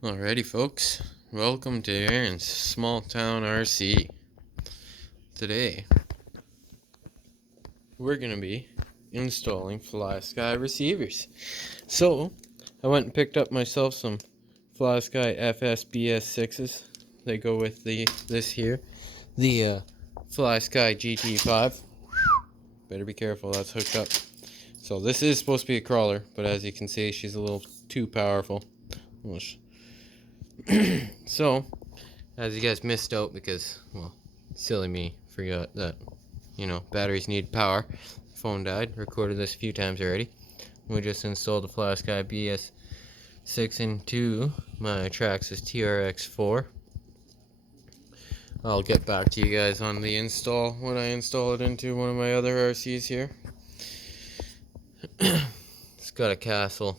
Alrighty folks, welcome to Aaron's Small Town RC. Today, we're going to be installing flysky receivers. So, I went and picked up myself some flysky FSBS6s. They go with this here, the flysky gt5. Better be careful, that's hooked up. So this is supposed to be a crawler, but as you can see, she's a little too powerful. So, as you guys missed out because, well, silly me, forgot that, batteries need power. Phone died, recorded this a few times already. We just installed the flysky BS6 into my Traxxas TRX4. I'll get back to you guys on the install when I install it into one of my other RCs here. It's got a Castle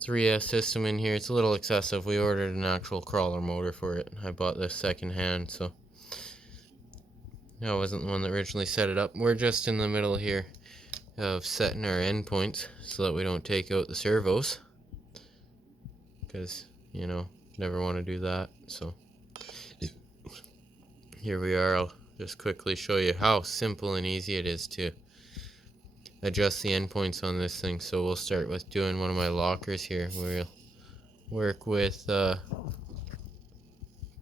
3S system in here. It's a little excessive. We ordered an actual crawler motor for it. I bought this second hand, so I wasn't the one that originally set it up. We're just in the middle here of setting our endpoints so that we don't take out the servos, because never want to do that. So here we are. I'll just quickly show you how simple and easy it is to adjust the endpoints on this thing. So we'll start with doing one of my lockers here. We'll work with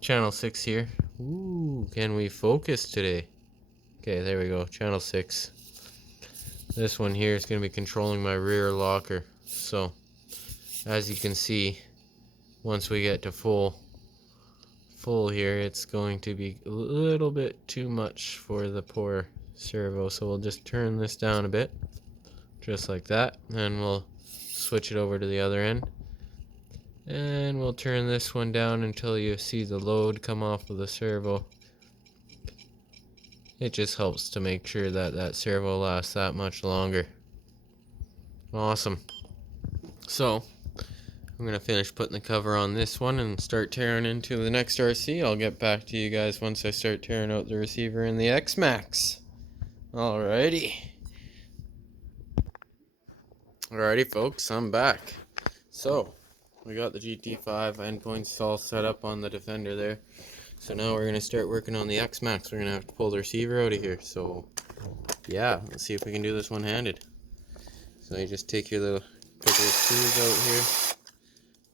channel 6 here. Ooh, can we focus today? Okay, there we go, channel 6. This one here is going to be controlling my rear locker. So, as you can see, once we get to full here, it's going to be a little bit too much for the poor servo. So we'll just turn this down a bit, just like that, and we'll switch it over to the other end. And we'll turn this one down until you see the load come off of the servo. It just helps to make sure that that servo lasts that much longer. Awesome. So, I'm going to finish putting the cover on this one and start tearing into the next RC. I'll get back to you guys once I start tearing out the receiver in the XMAXX. Alrighty. Alrighty folks, I'm back. So, we got the GT5 endpoints all set up on the Defender there. So now we're going to start working on the XMAXX. We're going to have to pull the receiver out of here. So, yeah, let's see if we can do this one-handed. So you just take your little couple of screws out here.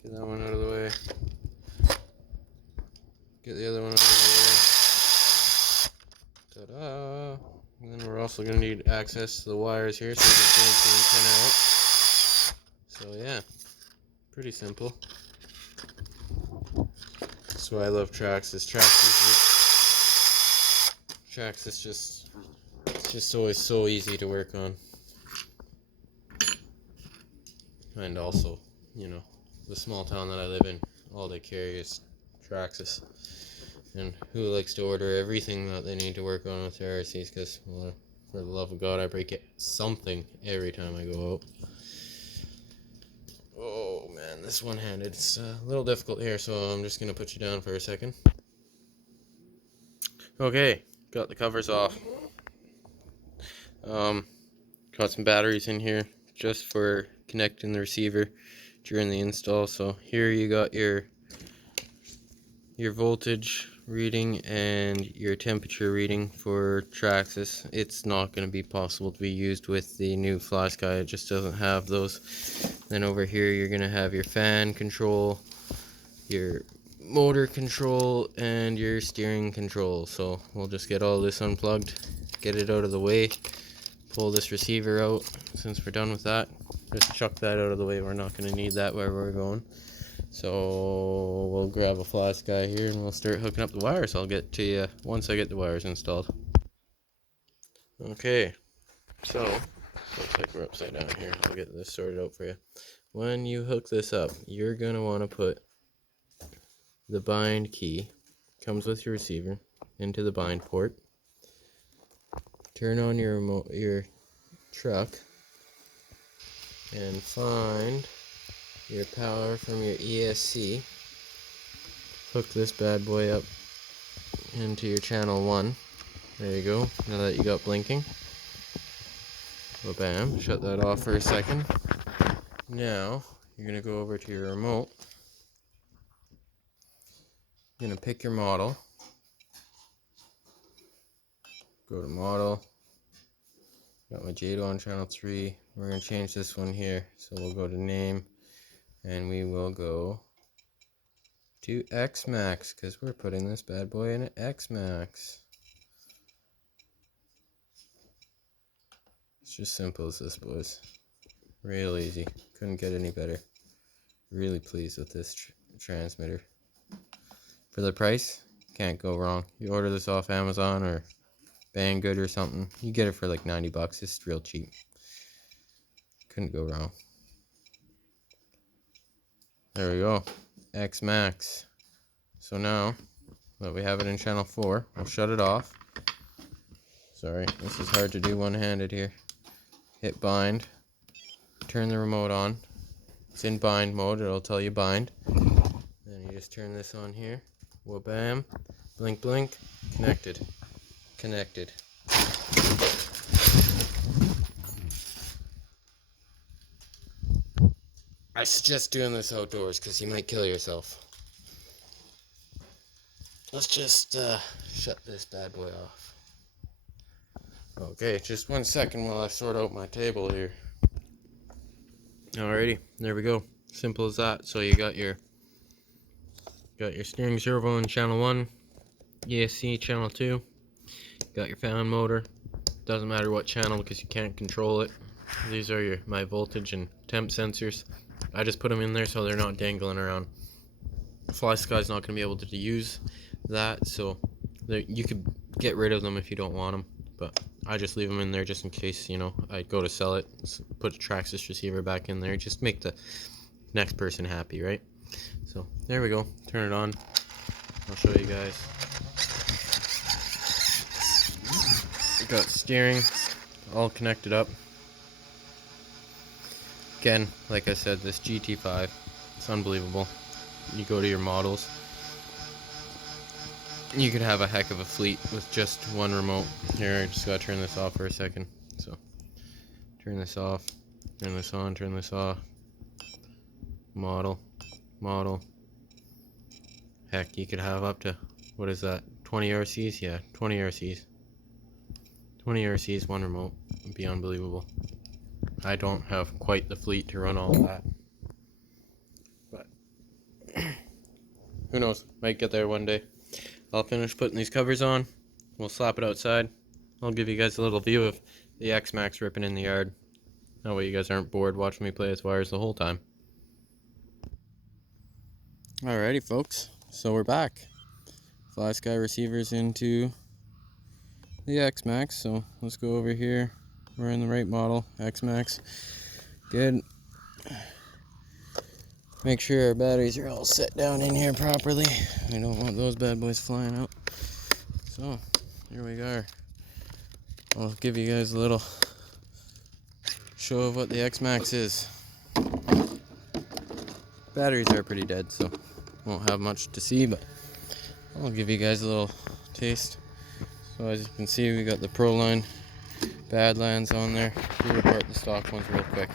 Get that one out of the way. Get the other one out of the way. Ta-da! And then we're also going to need access to the wires here so we can change the antenna out. So yeah, pretty simple. That's why I love Traxxas. Traxxas it's just always so easy to work on. And also, the small town that I live in, all they carry is Traxxas. And who likes to order everything that they need to work on with their RCs? Because, well, for the love of God, I break something every time I go out. Oh man, this one-handed, it's a little difficult here, so I'm just going to put you down for a second. Okay, got the covers off. Got some batteries in here just for connecting the receiver during the install. So here you got your voltage reading and your temperature reading for Traxxas. It's not going to be possible to be used with the new flysky. It just doesn't have those. Then over here you're going to have your fan control, your motor control, and your steering control. So we'll just get all this unplugged, get it out of the way, pull this receiver out. Since we're done with that, just chuck that out of the way. We're not going to need that where we're going. So we'll grab a flysky here and we'll start hooking up the wires. I'll get to you once I get the wires installed. Okay, so looks like we're upside down here. I'll get this sorted out for you. When you hook this up, you're going to want to put the bind key, comes with your receiver, into the bind port. Turn on your truck and find your power from your ESC. Hook this bad boy up into your channel 1. There you go. Now that you got blinking. Well, bam. Shut that off for a second. Now you're going to go over to your remote You're gonna pick your model. Go to model. Got my Jado on channel 3. We're gonna change this one here. So we'll go to name and we will go to XMAXX because we're putting this bad boy in an XMAXX. It's just simple as this, boys. Real easy. Couldn't get any better. Really pleased with this transmitter. For the price, can't go wrong. You order this off Amazon or Banggood or something, you get it for like 90 bucks. It's real cheap. Couldn't go wrong. There we go. XMAXX. So now that we have it in channel 4, we'll shut it off. Sorry, this is hard to do one-handed here. Hit bind. Turn the remote on. It's in bind mode. It'll tell you bind. Then you just turn this on here. Wha-bam. Blink, blink. Connected. Connected. I suggest doing this outdoors because you might kill yourself. Let's just shut this bad boy off. Okay, just 1 second while I sort out my table here. Alrighty, there we go. Simple as that. So you got your steering servo in channel 1, ESC channel 2. Got your fan motor. Doesn't matter what channel because you can't control it. These are my voltage and temp sensors. I just put them in there so they're not dangling around. FlySky's not going to be able to use that, so you could get rid of them if you don't want them, but I just leave them in there just in case, you know, I go to sell it. Put a Traxxas receiver back in there, just make the next person happy, right? So there we go. Turn it on. I'll show you guys. Got steering all connected up. Again, like I said, this gt5, it's unbelievable. You go to your models, you could have a heck of a fleet with just one remote. Here, I just gotta turn this off for a second. So turn this off, turn this on, turn this off. Model. Heck, you could have up to, what is that, 20 RCs? Yeah, 20 RCs. 20 RCs, one remote. It'd be unbelievable. I don't have quite the fleet to run all that. But who knows? Might get there one day. I'll finish putting these covers on. We'll slap it outside. I'll give you guys a little view of the XMAXX ripping in the yard. That way you guys aren't bored watching me play with wires the whole time. Alrighty, folks. So we're back. FlySky receivers into the XMAXX. So let's go over here. We're in the right model, XMAXX. Good. Make sure our batteries are all set down in here properly. We don't want those bad boys flying out. So, here we are. I'll give you guys a little show of what the XMAXX is. Batteries are pretty dead, so won't have much to see, but I'll give you guys a little taste. So as you can see, we got the ProLine Badlands on there. We'll apart the stock ones real quick.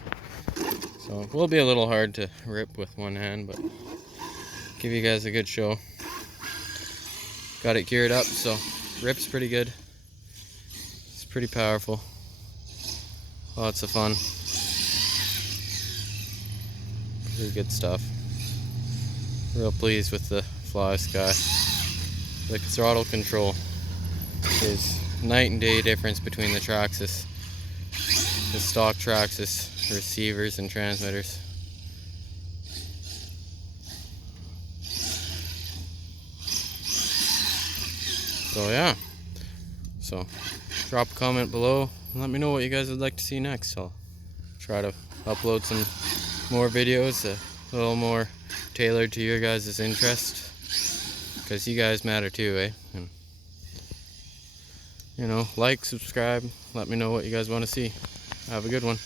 So it will be a little hard to rip with one hand, but give you guys a good show. Got it geared up, so rips pretty good. It's pretty powerful. Lots of fun. Pretty good stuff. Real pleased with the FlySky. The throttle control is night and day difference between the Traxxas, the stock Traxxas receivers and transmitters. So yeah, so drop a comment below and let me know what you guys would like to see next. I'll try to upload some more videos a little more tailored to your guys' interest, because you guys matter too, eh? And you know, like, subscribe, let me know what you guys want to see. Have a good one.